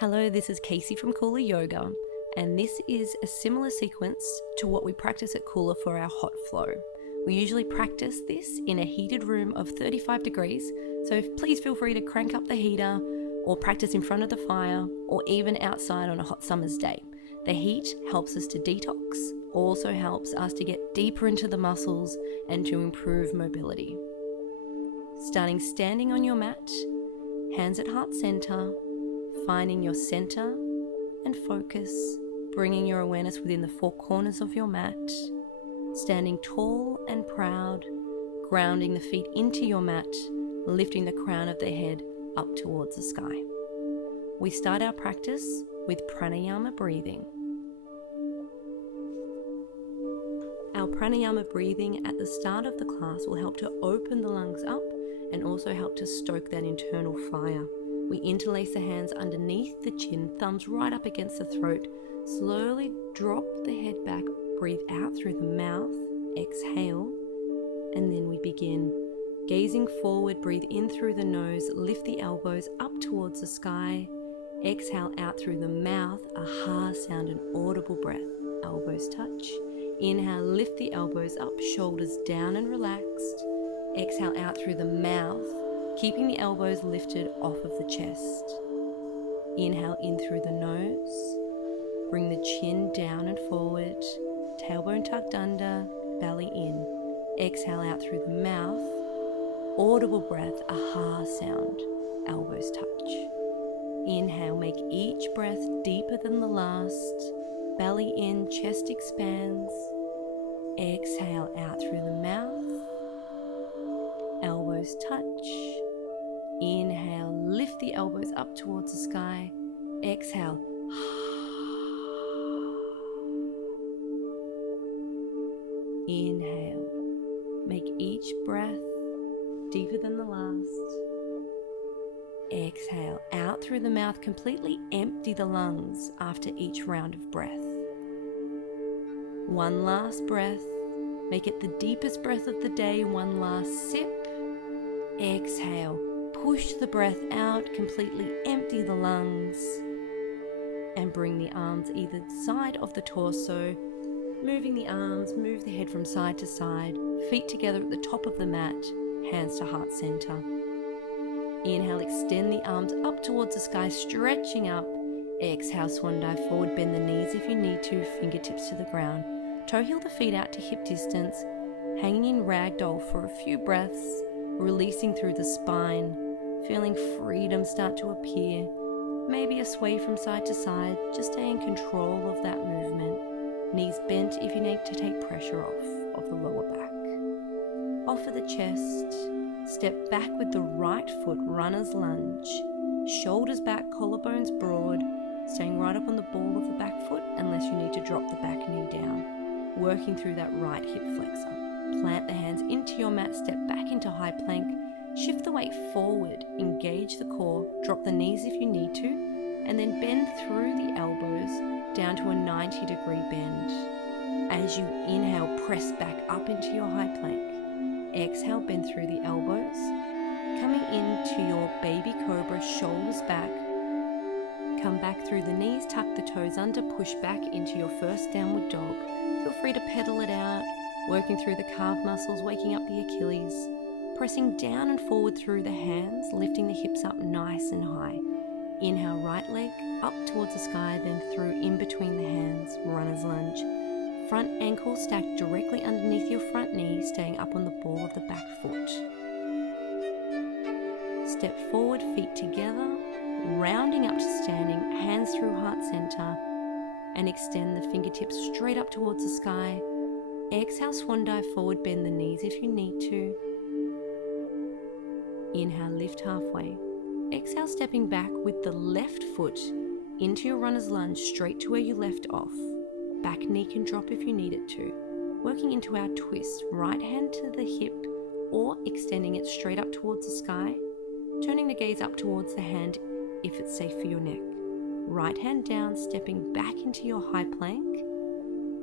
Hello, this is Kacey from Kula Yoga, and this is a similar sequence to what we practice at Kula for our hot flow. We usually practice this in a heated room of 35 degrees, so please feel free to crank up the heater or practice in front of the fire or even outside on a hot summer's day. The heat helps us to detox, also helps us to get deeper into the muscles and to improve mobility. Starting standing on your mat, hands at heart center, finding your center and focus, bringing your awareness within the four corners of your mat, standing tall and proud, grounding the feet into your mat, lifting the crown of the head up towards the sky. We start our practice with Pranayama Breathing. Our Pranayama Breathing at the start of the class will help to open the lungs up and also help to stoke that internal fire. We interlace the hands underneath the chin, thumbs right up against the throat. Slowly drop the head back, breathe out through the mouth, exhale, and then we begin. Gazing forward, breathe in through the nose, lift the elbows up towards the sky, exhale out through the mouth, a ha sound, an audible breath. Elbows touch. Inhale, lift the elbows up, shoulders down and relaxed. Exhale out through the mouth, keeping the elbows lifted off of the chest. Inhale in through the nose. Bring the chin down and forward. Tailbone tucked under, belly in. Exhale out through the mouth. Audible breath, a ha sound. Elbows touch. Inhale, make each breath deeper than the last. Belly in, chest expands. Exhale out through the mouth. Elbows touch. Inhale, lift the elbows up towards the sky. Exhale. Inhale. Make each breath deeper than the last. Exhale. Out through the mouth, completely empty the lungs after each round of breath. One last breath. Make it the deepest breath of the day. One last sip. Exhale. Push the breath out, completely empty the lungs, and bring the arms either side of the torso. Moving the arms, move the head from side to side, feet together at the top of the mat, hands to heart center. Inhale, extend the arms up towards the sky, stretching up. Exhale, swan dive forward, bend the knees if you need to, fingertips to the ground. Toe heel the feet out to hip distance, hanging in ragdoll for a few breaths, releasing through the spine, feeling freedom start to appear. Maybe a sway from side to side, just stay in control of that movement. Knees bent if you need to take pressure off of the lower back. Off of the chest, step back with the right foot, Runners Lunge. Shoulders back, collarbones broad, staying right up on the ball of the back foot unless you need to drop the back knee down. Working through that right hip flexor. Plant the hands into your mat, step back into high plank. Shift the weight forward, engage the core, drop the knees if you need to, and then bend through the elbows down to a 90-degree bend. As you inhale, press back up into your high plank. Exhale, bend through the elbows. Coming into your baby cobra, shoulders back. Come back through the knees, tuck the toes under, push back into your first downward dog. Feel free to pedal it out, working through the calf muscles, waking up the Achilles. Pressing down and forward through the hands, lifting the hips up nice and high. Inhale, right leg up towards the sky, then through in between the hands, Runner's Lunge. Front ankle stacked directly underneath your front knee, staying up on the ball of the back foot. Step forward, feet together, rounding up to standing, hands through heart center, and extend the fingertips straight up towards the sky. Exhale, swan dive forward, bend the knees if you need to. Inhale, lift halfway. Exhale, stepping back with the left foot into your Runner's Lunge, straight to where you left off. Back knee can drop if you need it to. Working into our twist, right hand to the hip or extending it straight up towards the sky. Turning the gaze up towards the hand if it's safe for your neck. Right hand down, stepping back into your high plank.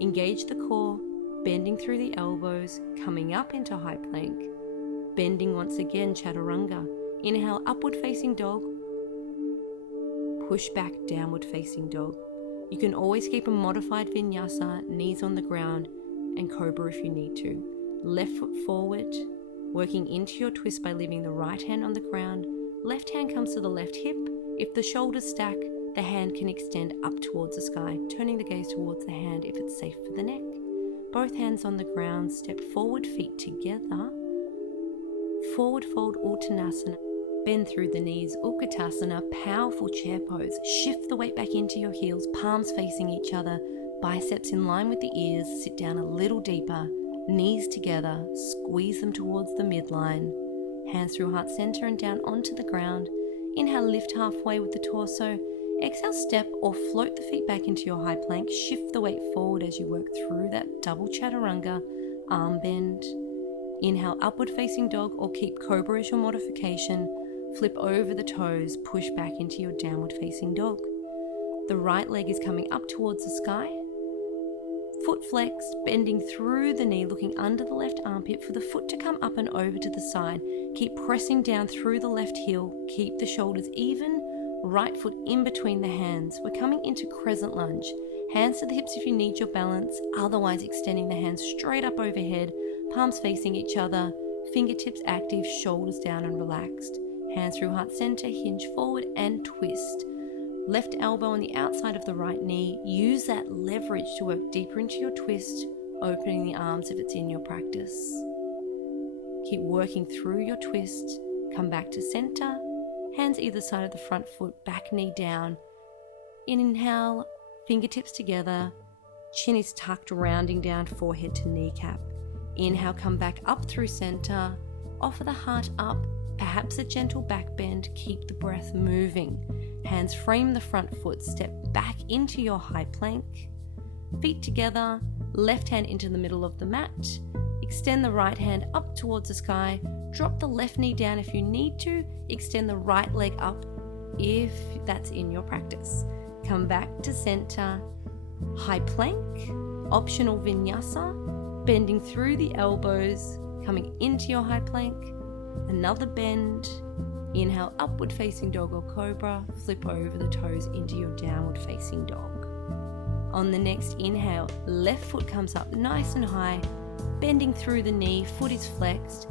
Engage the core, bending through the elbows, coming up into high plank. Bending once again, Chaturanga. Inhale, upward facing dog. push back, downward facing dog. You can always keep a modified vinyasa, knees on the ground, and cobra if you need to. Left foot forward, working into your twist by leaving the right hand on the ground. Left hand comes to the left hip. If the shoulders stack, the hand can extend up towards the sky, turning the gaze towards the hand if it's safe for the neck. Both hands on the ground, step forward, feet together. Forward fold, Uttanasana. Bend through the knees, Utkatasana, powerful chair pose. Shift the weight back into your heels, palms facing each other, biceps in line with the ears. Sit down a little deeper, knees together, squeeze them towards the midline. Hands through heart center and down onto the ground. Inhale, lift halfway with the torso. Exhale, step or float the feet back into your high plank. Shift the weight forward as you work through that double chaturanga, arm bend. Inhale, upward facing dog, or keep cobra as your modification. Flip over the toes, push back into your downward facing dog. The right leg is coming up towards the sky. Foot flexed, bending through the knee, looking under the left armpit for the foot to come up and over to the side. Keep pressing down through the left heel. Keep the shoulders even. Right foot in between the hands. We're coming into Crescent Lunge. Hands to the hips if you need your balance, otherwise extending the hands straight up overhead, palms facing each other, fingertips active, shoulders down and relaxed. Hands through heart center, hinge forward and twist. Left elbow on the outside of the right knee. Use that leverage to work deeper into your twist, opening the arms if it's in your practice. Keep working through your twist. Come back to center. Hands either side of the front foot, back knee down. Inhale, fingertips together. Chin is tucked, rounding down, forehead to kneecap. Inhale, come back up through center. Offer the heart up, perhaps a gentle back bend. Keep the breath moving. Hands frame the front foot, step back into your high plank. Feet together, left hand into the middle of the mat. Extend the right hand up towards the sky. Drop the left knee down if you need to. Extend the right leg up if that's in your practice. Come back to center. High plank, optional vinyasa, bending through the elbows, coming into your high plank. Another bend. Inhale, upward facing dog or cobra. Flip over the toes into your downward facing dog. On the next inhale, left foot comes up nice and high, bending through the knee, foot is flexed.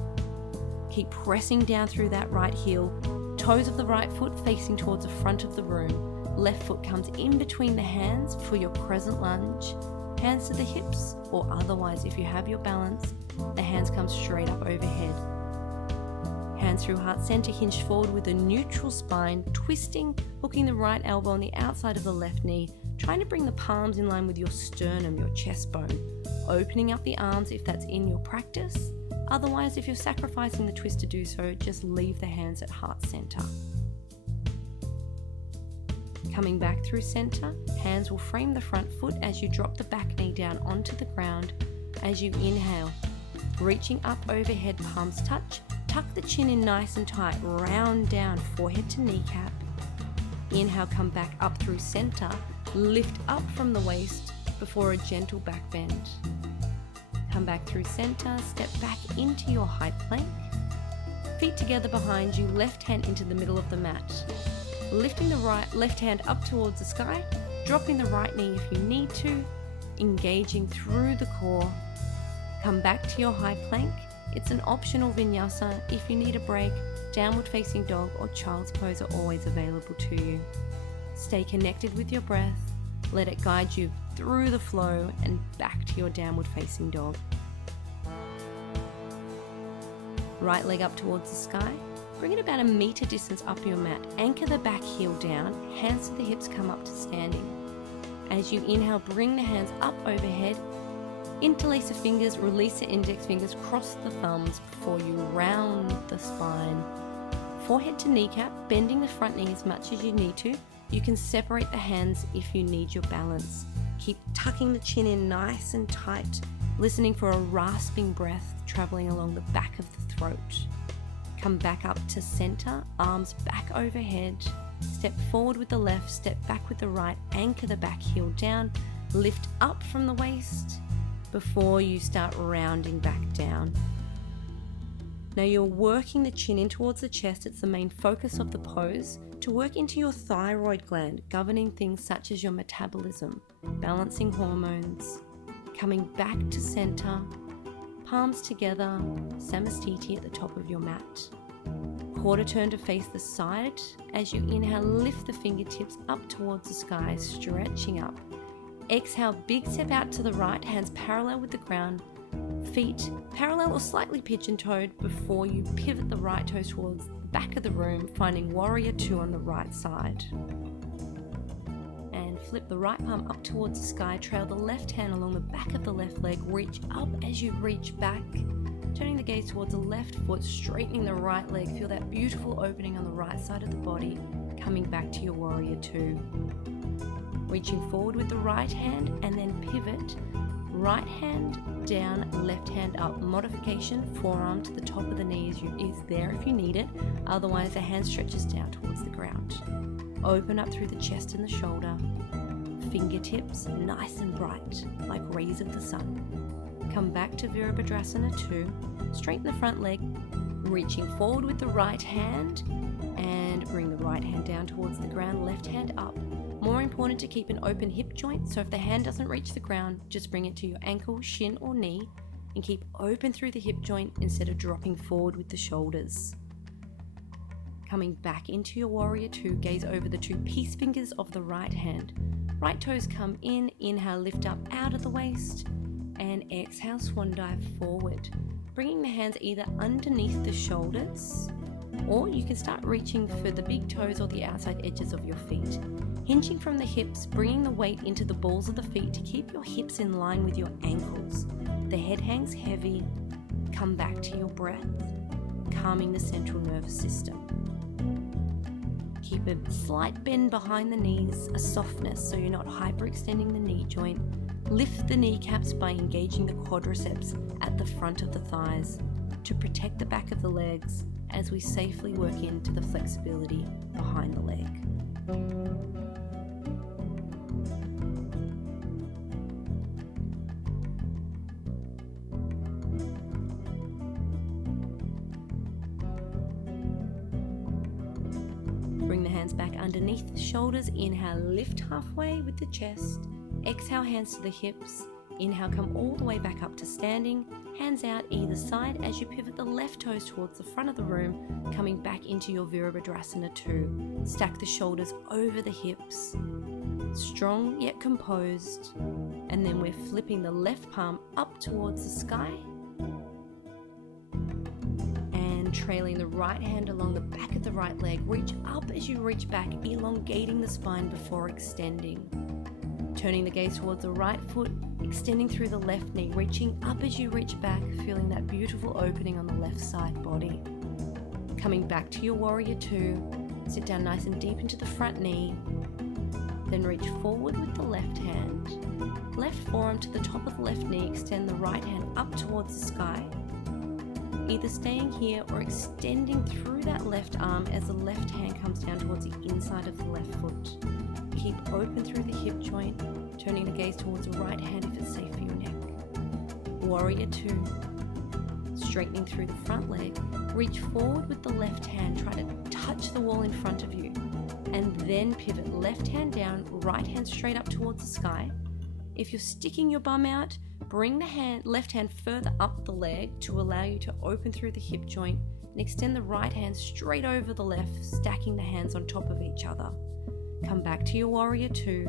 Keep pressing down through that right heel, toes of the right foot facing towards the front of the room. Left foot comes in between the hands for your Crescent Lunge. Hands to the hips, or otherwise if you have your balance, the hands come straight up overhead. Hands through heart center, hinge forward with a neutral spine, twisting, hooking the right elbow on the outside of the left knee, trying to bring the palms in line with your sternum, your chest bone. Opening up the arms if that's in your practice. Otherwise, if you're sacrificing the twist to do so, just leave the hands at heart center. Coming back through center, hands will frame the front foot as you drop the back knee down onto the ground. As you inhale, reaching up overhead, palms touch. Tuck the chin in nice and tight, round down, forehead to kneecap. Inhale, come back up through center, lift up from the waist before a gentle back bend. Come back through center, step back into your high plank. Feet together behind you, left hand into the middle of the mat. Lifting the left hand up towards the sky, dropping the right knee if you need to, engaging through the core. Come back to your high plank. It's an optional vinyasa. If you need a break, downward facing dog or child's pose are always available to you. Stay connected with your breath. Let it guide you through the flow and back to your downward facing dog. Right leg up towards the sky. Bring it about a meter distance up your mat. Anchor the back heel down. Hands to the hips, come up to standing. As you inhale, bring the hands up overhead. Interlace the fingers, release the index fingers, cross the thumbs before you round the spine. Forehead to kneecap, bending the front knee as much as you need to. You can separate the hands if you need your balance. Keep tucking the chin in nice and tight, listening for a rasping breath traveling along the back of the throat. Come back up to center, arms back overhead. Step forward with the left, step back with the right, anchor the back heel down, lift up from the waist before you start rounding back down. Now you're working the chin in towards the chest. It's the main focus of the pose. to work into your thyroid gland, governing things such as your metabolism, balancing hormones, coming back to center, palms together, samastiti at the top of your mat. Quarter turn to face the side. As you inhale, lift the fingertips up towards the sky, stretching up. Exhale, big step out to the right, hands parallel with the ground, feet parallel or slightly pigeon-toed before you pivot the right toes towards the back of the room, finding warrior two on the right side. And flip the right palm up towards the sky, trail the left hand along the back of the left leg, reach up as you reach back, turning the gaze towards the left foot, straightening the right leg, feel that beautiful opening on the right side of the body, coming back to your warrior two. Reaching forward with the right hand and then pivot, right hand down, left hand up. Modification, forearm to the top of the knees is there if you need it, otherwise the hand stretches down towards the ground. Open up through the chest and the shoulder, fingertips nice and bright like rays of the sun. Come back to Virabhadrasana 2, straighten the front leg, reaching forward with the right hand and bring the right hand down towards the ground, left hand up. More important to keep an open hip joint, so if the hand doesn't reach the ground, just bring it to your ankle, shin or knee and keep open through the hip joint instead of dropping forward with the shoulders. Coming back into your warrior two, gaze over the two peace fingers of the right hand. Right toes come in, inhale, lift up out of the waist and exhale, swan dive forward. Bringing the hands either underneath the shoulders or you can start reaching for the big toes or the outside edges of your feet. Hinging from the hips, bringing the weight into the balls of the feet to keep your hips in line with your ankles. The head hangs heavy. Come back to your breath, calming the central nervous system. Keep a slight bend behind the knees, a softness so you're not hyperextending the knee joint. Lift the kneecaps by engaging the quadriceps at the front of the thighs to protect the back of the legs as we safely work into the flexibility behind the leg. Bring the hands back underneath the shoulders. Inhale, lift halfway with the chest. Exhale, hands to the hips. Inhale, come all the way back up to standing. Hands out either side as you pivot the left toes towards the front of the room, coming back into your Virabhadrasana 2. Stack the shoulders over the hips. Strong yet composed. And then we're flipping the left palm up towards the sky. Trailing the right hand along the back of the right leg. Reach up as you reach back, elongating the spine before extending. Turning the gaze towards the right foot, extending through the left knee, reaching up as you reach back, feeling that beautiful opening on the left side body. Coming back to your warrior two, sit down nice and deep into the front knee, then reach forward with the left hand. Left forearm to the top of the left knee, extend the right hand up towards the sky. Either staying here or extending through that left arm as the left hand comes down towards the inside of the left foot. Keep open through the hip joint, turning the gaze towards the right hand if it's safe for your neck. Warrior two, straightening through the front leg, reach forward with the left hand, try to touch the wall in front of you, and then pivot left hand down, right hand straight up towards the sky. If you're sticking your bum out, bring the left hand further up the leg to allow you to open through the hip joint and extend the right hand straight over the left, stacking the hands on top of each other. Come back to your warrior two.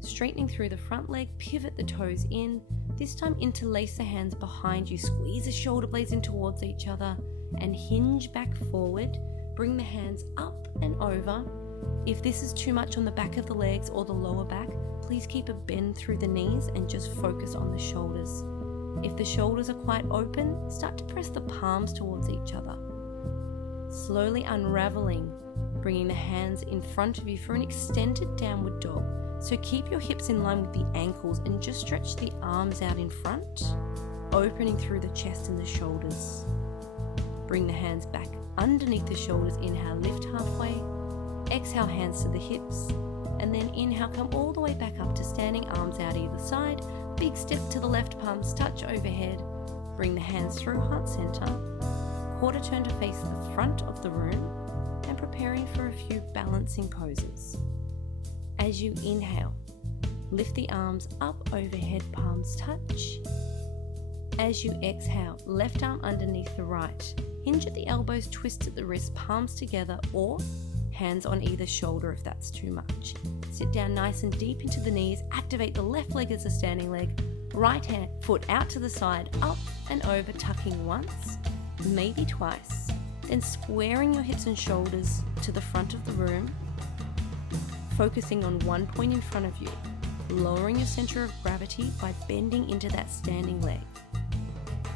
Straightening through the front leg, pivot the toes in. This time interlace the hands behind you, squeeze the shoulder blades in towards each other and hinge back forward. Bring the hands up and over. If this is too much on the back of the legs or the lower back, please keep a bend through the knees and just focus on the shoulders. If the shoulders are quite open, start to press the palms towards each other. Slowly unraveling, bringing the hands in front of you for an extended downward dog. So keep your hips in line with the ankles and just stretch the arms out in front, opening through the chest and the shoulders. Bring the hands back underneath the shoulders. Inhale, lift halfway. Exhale, hands to the hips. And then inhale, come all the way back up to standing, arms out either side. Big step to the left, palms touch overhead. Bring the hands through heart center. Quarter turn to face the front of the room. and preparing for a few balancing poses. As you inhale, lift the arms up overhead, palms touch. As you exhale, left arm underneath the right. Hinge at the elbows, twist at the wrists, palms together, or hands on either shoulder if that's too much. Sit down nice and deep into the knees. Activate the left leg as a standing leg. Right hand foot out to the side, up and over, tucking once, maybe twice. Then squaring your hips and shoulders to the front of the room, focusing on one point in front of you. Lowering your center of gravity by bending into that standing leg.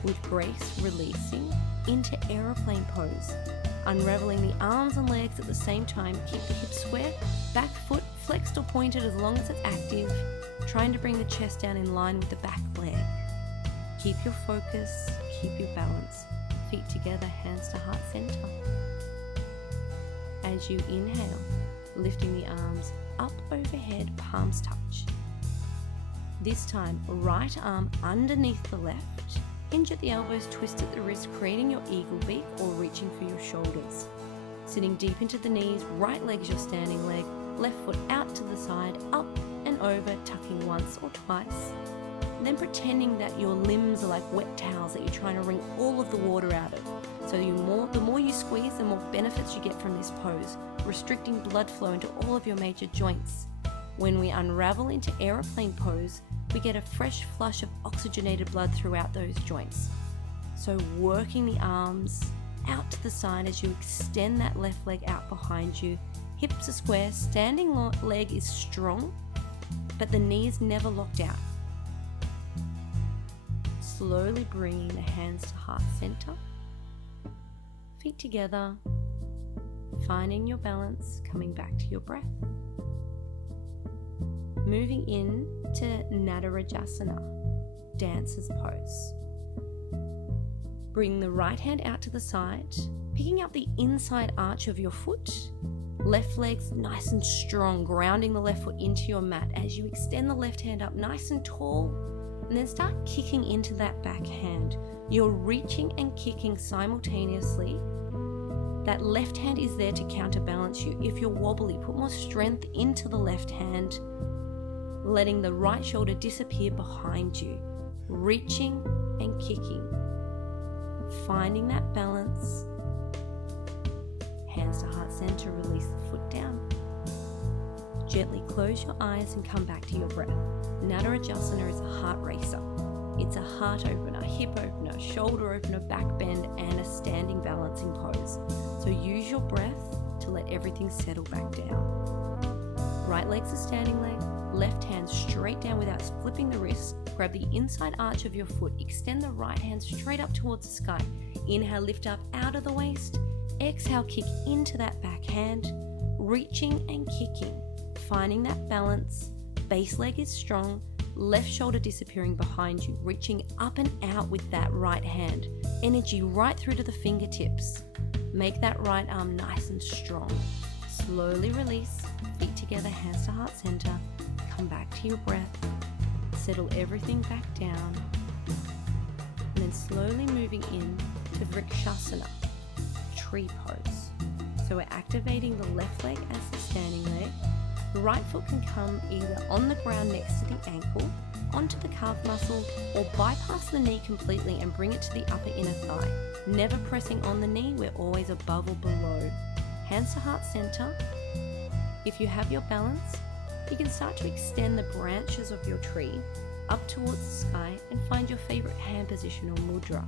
With grace, releasing into Aeroplane Pose. Unraveling the arms and legs at the same time. Keep the hips square, back foot flexed or pointed as long as it's active. Trying to bring the chest down in line with the back leg. Keep your focus, keep your balance. Feet together, hands to heart center. As you inhale, lifting the arms up overhead, palms touch. This time, right arm underneath the left. Hinge at the elbows, twist at the wrist, creating your eagle beak or reaching for your shoulders. Sitting deep into the knees, right leg is your standing leg, left foot out to the side, up and over, tucking once or twice. And then pretending that your limbs are like wet towels that you're trying to wring all of the water out of. So the more you squeeze, the more benefits you get from this pose, restricting blood flow into all of your major joints. When we unravel into Aeroplane Pose, we get a fresh flush of oxygenated blood throughout those joints. So working the arms out to the side as you extend that left leg out behind you. Hips are square, standing leg is strong, but the knee is never locked out. Slowly bringing the hands to heart center. Feet together, finding your balance, coming back to your breath. Moving in to Nataraja, dancer's pose. Bring the right hand out to the side, picking up the inside arch of your foot. Left leg's nice and strong, grounding the left foot into your mat as you extend the left hand up nice and tall, and then start kicking into that back hand. You're reaching and kicking simultaneously. That left hand is there to counterbalance you. If you're wobbly, put more strength into the left hand, letting the right shoulder disappear behind you, reaching and kicking, finding that balance. Hands to heart center, release the foot down. Gently close your eyes and come back to your breath. Nataraja is a heart racer. It's a heart opener, hip opener, shoulder opener, back bend, and a standing balancing pose. So use your breath to let everything settle back down. Right leg's a standing leg. Left hand straight down without flipping the wrist. Grab the inside arch of your foot. Extend the right hand straight up towards the sky. Inhale, lift up out of the waist. Exhale, kick into that back hand. Reaching and kicking. Finding that balance. Base leg is strong. Left shoulder disappearing behind you. Reaching up and out with that right hand. Energy right through to the fingertips. Make that right arm nice and strong. Slowly release. Feet together, hands to heart center. Come back to your breath, settle everything back down, and then slowly moving in to Vinyasa, tree pose. So we're activating the left leg as the standing leg. The right foot can come either on the ground next to the ankle, onto the calf muscle, or bypass the knee completely and bring it to the upper inner thigh. Never pressing on the knee, we're always above or below. Hands to heart center. If you have your balance, you can start to extend the branches of your tree up towards the sky and find your favorite hand position or mudra.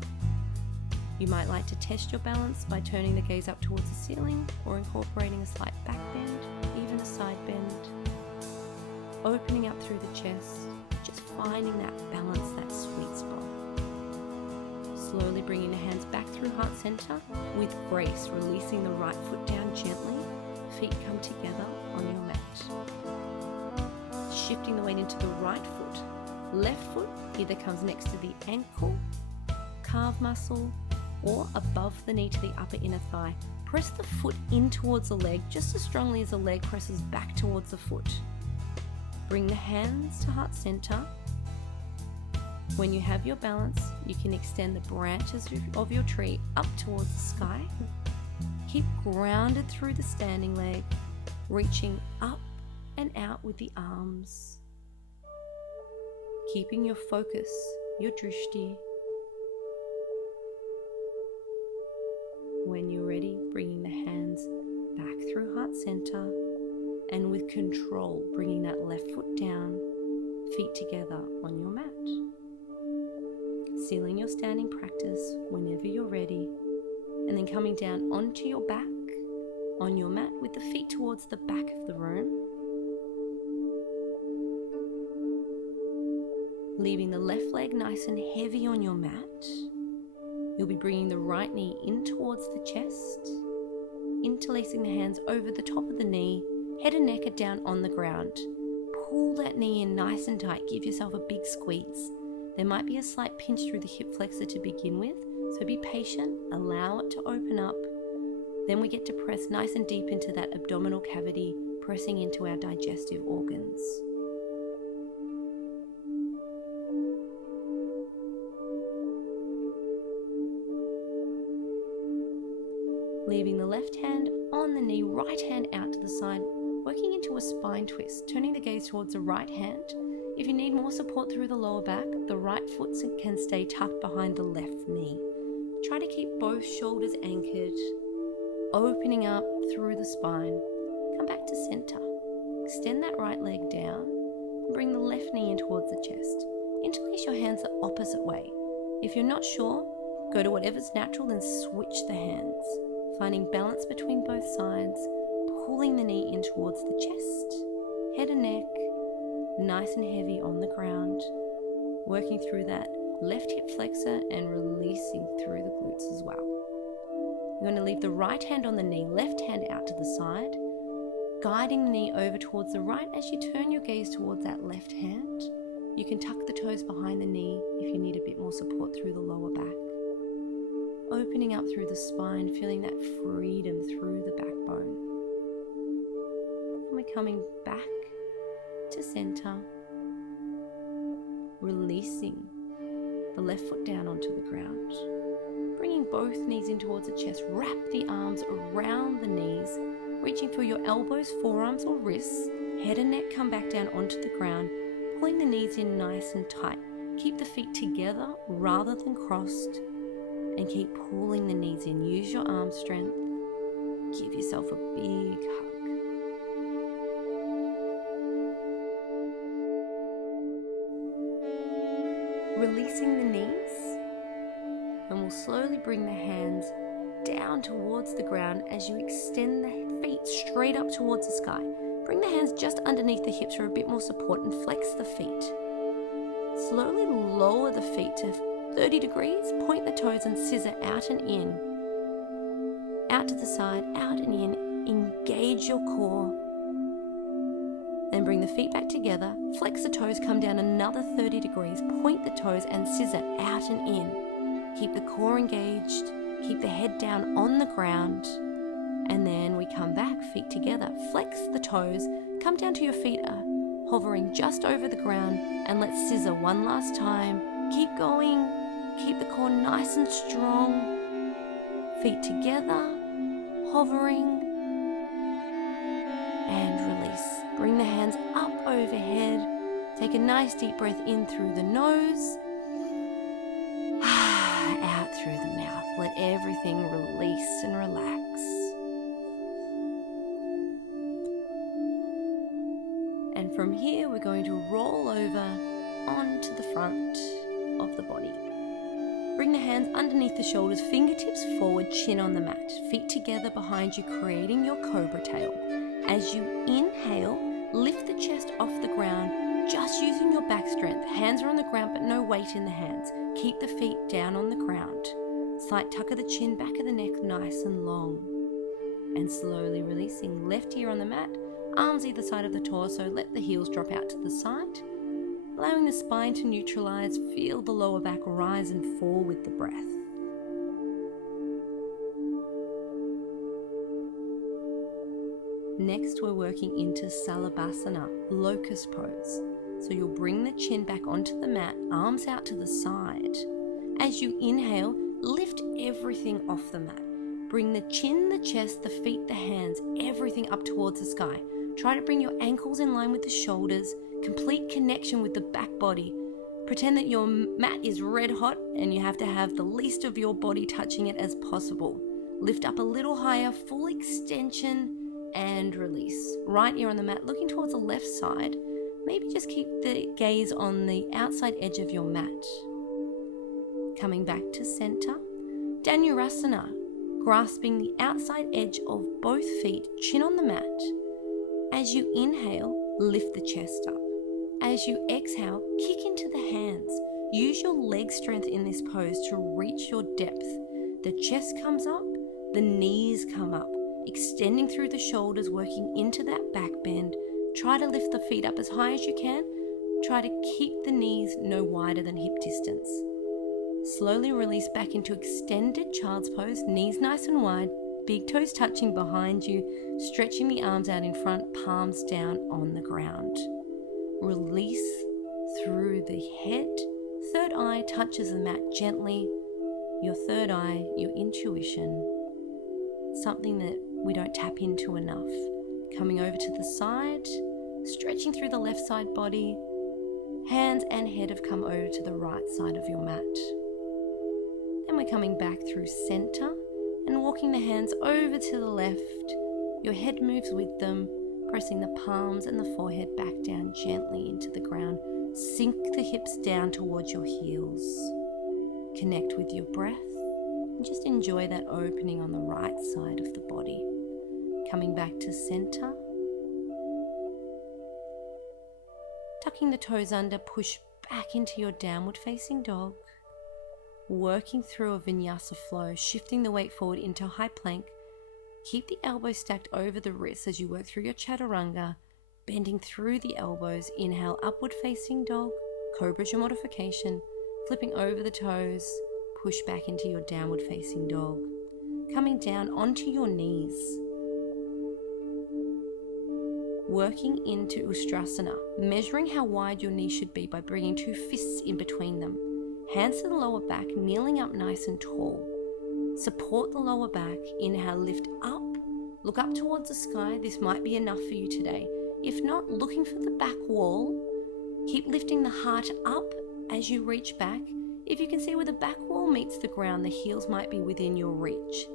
You might like to test your balance by turning the gaze up towards the ceiling or incorporating a slight back bend, even a side bend. Opening up through the chest, just finding that balance, that sweet spot. Slowly bringing the hands back through heart center with grace, releasing the right foot down gently. Feet come together on your mat. Shifting the weight into the right foot. Left foot either comes next to the ankle, calf muscle, or above the knee to the upper inner thigh. Press the foot in towards the leg just as strongly as the leg presses back towards the foot. Bring the hands to heart center. When you have your balance, you can extend the branches of your tree up towards the sky Keep grounded through the standing leg, reaching up and out with the arms. Keeping your focus, your drishti. When you're ready, bringing the hands back through heart center, and with control, bringing that left foot down, feet together on your mat. Sealing your standing practice whenever you're ready, and then coming down onto your back on your mat with the feet towards the back of the room. Leaving the left leg nice and heavy on your mat. You'll be bringing the right knee in towards the chest, interlacing the hands over the top of the knee, head and neck are down on the ground. Pull that knee in nice and tight, give yourself a big squeeze. There might be a slight pinch through the hip flexor to begin with, so be patient, allow it to open up. Then we get to press nice and deep into that abdominal cavity, pressing into our digestive organs. Leaving the left hand on the knee, right hand out to the side, working into a spine twist, turning the gaze towards the right hand. If you need more support through the lower back, the right foot can stay tucked behind the left knee. Try to keep both shoulders anchored, opening up through the spine. Come back to center. Extend that right leg down and bring the left knee in towards the chest. Interlace your hands the opposite way. If you're not sure, go to whatever's natural, then switch the hands. Finding balance between both sides, pulling the knee in towards the chest, head and neck, nice and heavy on the ground, working through that left hip flexor and releasing through the glutes as well. You're going to leave the right hand on the knee, left hand out to the side, guiding the knee over towards the right as you turn your gaze towards that left hand. You can tuck the toes behind the knee if you need a bit more support through the lower back. Opening up through the spine, feeling that freedom through the backbone. And we're coming back to center, releasing the left foot down onto the ground, bringing both knees in towards the chest. Wrap the arms around the knees, reaching for your elbows, forearms or wrists. Head and neck come back down onto the ground, pulling the knees in nice and tight. Keep the feet together rather than crossed, and keep pulling the knees in. Use your arm strength. Give yourself a big hug. Releasing the knees, and we'll slowly bring the hands down towards the ground as you extend the feet straight up towards the sky. Bring the hands just underneath the hips for a bit more support and flex the feet. Slowly lower the feet to 30 degrees, point the toes and scissor out and in. Out to the side, out and in. Engage your core. Then bring the feet back together, flex the toes, come down another 30 degrees, point the toes and scissor out and in. Keep the core engaged, keep the head down on the ground, and then we come back, feet together, flex the toes, come down to your feet hovering just over the ground, and let's scissor one last time. Keep going, keep the core nice and strong, feet together, hovering, and release. Bring the hands up overhead. Take a nice deep breath in through the nose, out through the mouth. Let everything release and relax. And from here, we're going to roll over onto the front of the body. Bring the hands underneath the shoulders, fingertips forward, chin on the mat. Feet together behind you, creating your cobra tail. As you inhale, lift the chest off the ground, just using your back strength. Hands are on the ground, but no weight in the hands. Keep the feet down on the ground. Slight tuck of the chin, back of the neck, nice and long. And slowly releasing. Left ear on the mat, arms either side of the torso. Let the heels drop out to the side. Allowing the spine to neutralize. Feel the lower back rise and fall with the breath. Next, we're working into Salabhasana, locust pose. So you'll bring the chin back onto the mat, arms out to the side. As you inhale, lift everything off the mat. Bring the chin, the chest, the feet, the hands, everything up towards the sky. Try to bring your ankles in line with the shoulders, complete connection with the back body. Pretend that your mat is red hot and you have to have the least of your body touching it as possible. Lift up a little higher, full extension and release. Right ear on the mat, looking towards the left side. Maybe just keep the gaze on the outside edge of your mat. Coming back to center. Dhanurasana, grasping the outside edge of both feet, chin on the mat. As you inhale, lift the chest up. As you exhale, kick into the hands. Use your leg strength in this pose to reach your depth. The chest comes up, the knees come up, extending through the shoulders, working into that back bend. Try to lift the feet up as high as you can. Try to keep the knees no wider than hip distance. Slowly release back into extended child's pose, knees nice and wide, big toes touching behind you, stretching the arms out in front, palms down on the ground. Release through the head. Third eye touches the mat gently. Your third eye, your intuition, something that we don't tap into enough. Coming over to the side, stretching through the left side body. Hands and head have come over to the right side of your mat. Then we're coming back through center and walking the hands over to the left. Your head moves with them, pressing the palms and the forehead back down gently into the ground. Sink the hips down towards your heels. Connect with your breath and just enjoy that opening on the right side of the body. Coming back to center. Tucking the toes under, push back into your downward facing dog. Working through a Vinyasa flow, shifting the weight forward into a high plank. Keep the elbows stacked over the wrists as you work through your Chaturanga, bending through the elbows. Inhale, upward facing dog, cobra's your modification, flipping over the toes, push back into your downward facing dog. Coming down onto your knees. Working into Ustrasana, measuring how wide your knees should be by bringing two fists in between them. Hands to the lower back, kneeling up nice and tall. Support the lower back. Inhale, lift up. Look up towards the sky. This might be enough for you today. If not, looking for the back wall. Keep lifting the heart up as you reach back. If you can see where the back wall meets the ground, the heels might be within your reach.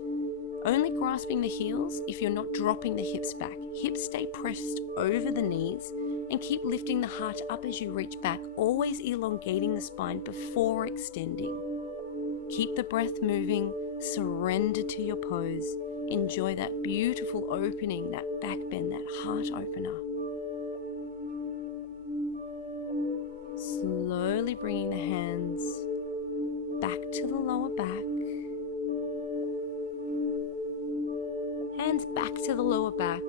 Only grasping the heels if you're not dropping the hips back. Hips stay pressed over the knees and keep lifting the heart up as you reach back, always elongating the spine before extending. Keep the breath moving, surrender to your pose. Enjoy that beautiful opening, that back bend, that heart opener. Slowly bringing the hands back to the lower back. Hands back to the lower back.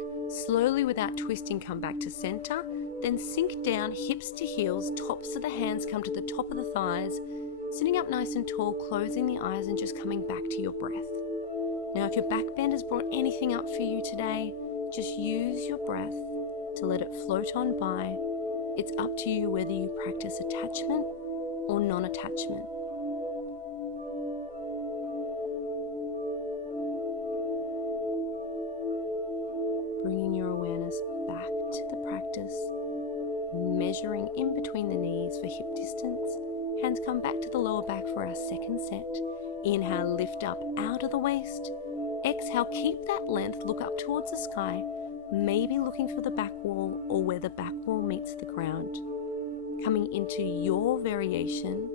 Slowly, without twisting, come back to center. Then sink down, hips to heels, tops of the hands come to the top of the thighs. Sitting up nice and tall, closing the eyes and just coming back to your breath. Now, if your back bend has brought anything up for you today, just use your breath to let it float on by. It's up to you whether you practice attachment or non-attachment. Bringing your awareness back to the practice, measuring in between the knees for hip distance. Hands come back to the lower back for our second set. Inhale, lift up out of the waist. Exhale, keep that length, look up towards the sky, maybe looking for the back wall or where the back wall meets the ground. Coming into your variation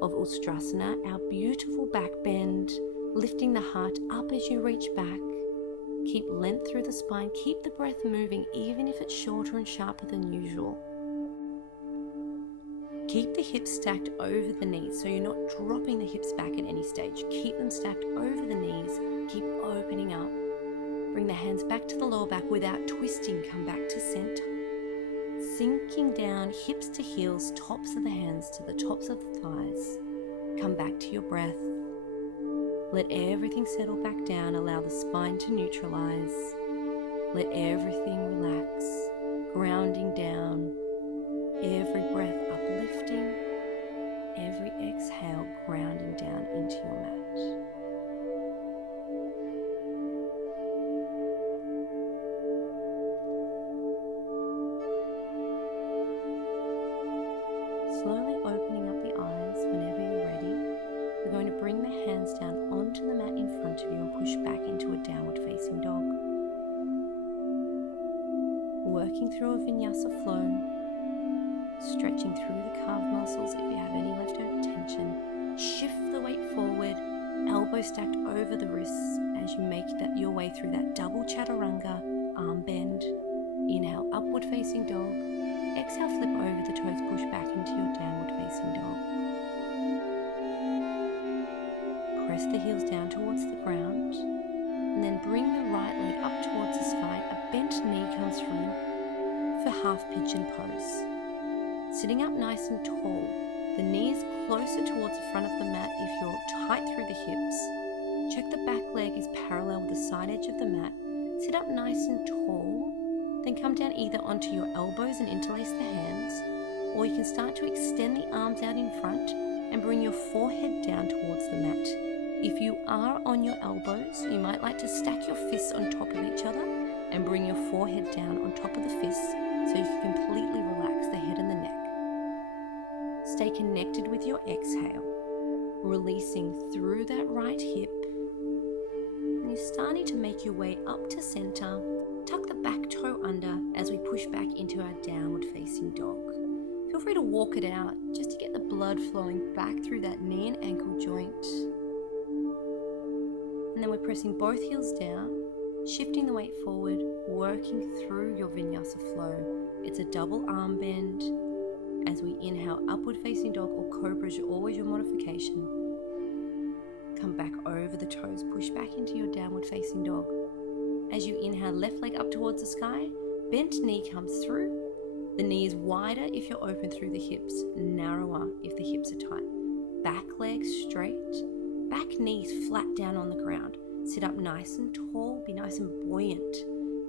of Ustrasana, our beautiful back bend, lifting the heart up as you reach back. Keep length through the spine, keep the breath moving even if it's shorter and sharper than usual. Keep the hips stacked over the knees so you're not dropping the hips back at any stage. Keep them stacked over the knees, keep opening up. Bring the hands back to the lower back without twisting, come back to center. Sinking down, hips to heels, tops of the hands to the tops of the thighs. Come back to your breath. Let everything settle back down, allow the spine to neutralize. Let everything relax, grounding down. Every breath uplifting, every exhale grounding down into your mat. slowly opening up the eyes whenever you're ready, we're going to bring the hands down onto the mat in front of you and push back into a downward facing dog. Working through a Vinyasa flow, stretching through the calf muscles if you have any leftover tension. Shift the weight forward, elbows stacked over the wrists as you make your way through that double Chaturanga, arm bend. Inhale, upward facing dog. Exhale, flip over the toes, push back into your downward facing dog. Press the heels down towards the ground, and then bring the right leg up towards the sky. A bent knee comes through for half pigeon pose. Sitting up nice and tall, the knee is closer towards the front of the mat if you're tight through the hips. Check the back leg is parallel with the side edge of the mat. Sit up nice and tall, then come down either onto your elbows and interlace the hands, or you can start to extend the arms out in front and bring your forehead down towards the mat. If you are on your elbows, you might like to stack your fists on top of each other and bring your forehead down on top of the fists so you can completely relax the head and the neck. Stay connected with your exhale, releasing through that right hip. And you're starting to make your way up to center. Tuck the back toe under as we push back into our downward facing dog. Feel free to walk it out just to get the blood flowing back through that knee and ankle joint. And then we're pressing both heels down, shifting the weight forward, working through your Vinyasa flow. It's a double arm bend. As we inhale, upward facing dog or cobra is always your modification. Come back over the toes, push back into your downward facing dog. As you inhale, left leg up towards the sky, bent knee comes through. The knee is wider if you're open through the hips, narrower if the hips are tight. Back leg straight, back knees flat down on the ground. Sit up nice and tall, be nice and buoyant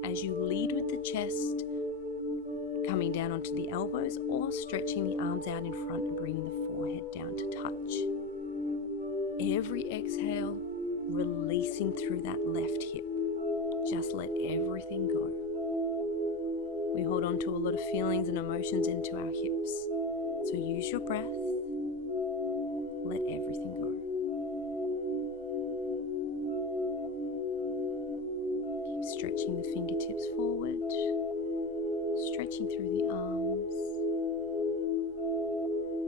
as you lead with the chest, coming down onto the elbows or stretching the arms out in front and bringing the forehead down to touch. Every exhale, releasing through that left hip. Just let everything go. We hold on to a lot of feelings and emotions into our hips. So use your breath. Let everything go. Keep stretching the fingertips forward. Stretching through the arms.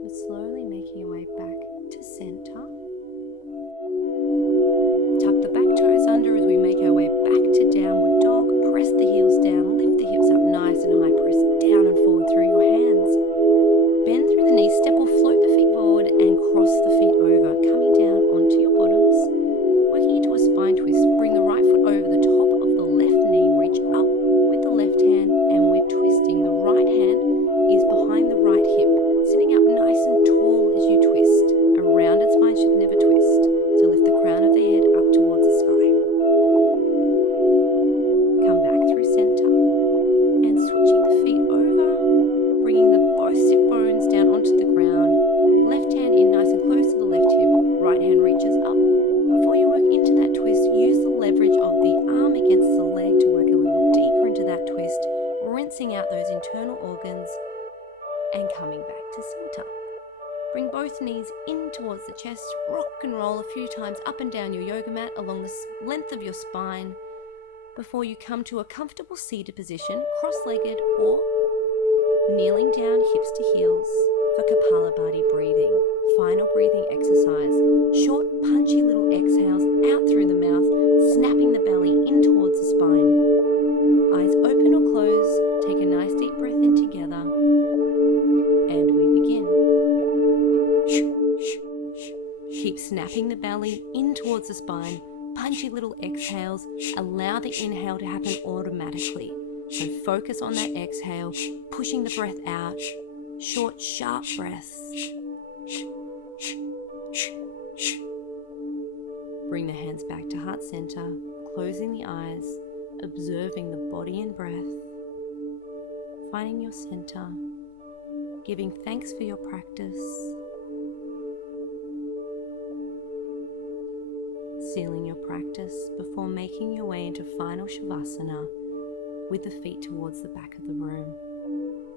We're slowly making your way back to center. Tuck the back toes under as we make our way back to downward dog. Press the heels down, lift the hips up nice and high. Press down and forward through your hands. Bend through the knees, step or float the feet forward and cross the feet over, coming down onto your bottoms. Working into a spine twist, bring the right foot over the top of the left knee, reach up with the left hand and we're twisting. The right hand is behind the right hip, sitting up nice and tall as you twist. A rounded spine should never twist, so lift the crown of the head up towards the sky. Come back through center and switching the feet over, bringing both sit bones down onto the ground. Left hand in nice and close to the left hip, right hand reaches up. Before you work into that twist, use the leverage of the arm against the leg to work a little deeper into that twist, rinsing out those internal organs and coming back to center. Bring both knees in towards the chest, rock and roll a few times up and down your yoga mat along the length of your spine before you come to a comfortable seated position, cross-legged or kneeling down hips to heels for Kapalabhati breathing. Final breathing exercise. Short, punchy little exhales out through the mouth, snapping the belly in towards the spine. Eyes open or closed. Take a nice deep breath in together. And we begin. Keep snapping the belly in towards the spine. Punchy little exhales. Allow the inhale to happen automatically. So focus on that exhale, pushing the breath out. Short, sharp breaths. Bring the hands back to heart center, closing the eyes, observing the body and breath, finding your center, giving thanks for your practice, sealing your practice before making your way into final Shavasana with the feet towards the back of the room.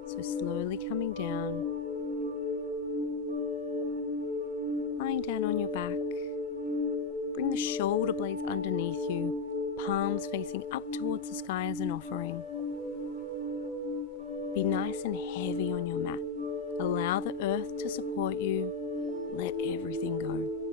So slowly coming down, lying down on your back. Bring the shoulder blades underneath you, palms facing up towards the sky as an offering. Be nice and heavy on your mat. Allow the earth to support you. Let everything go.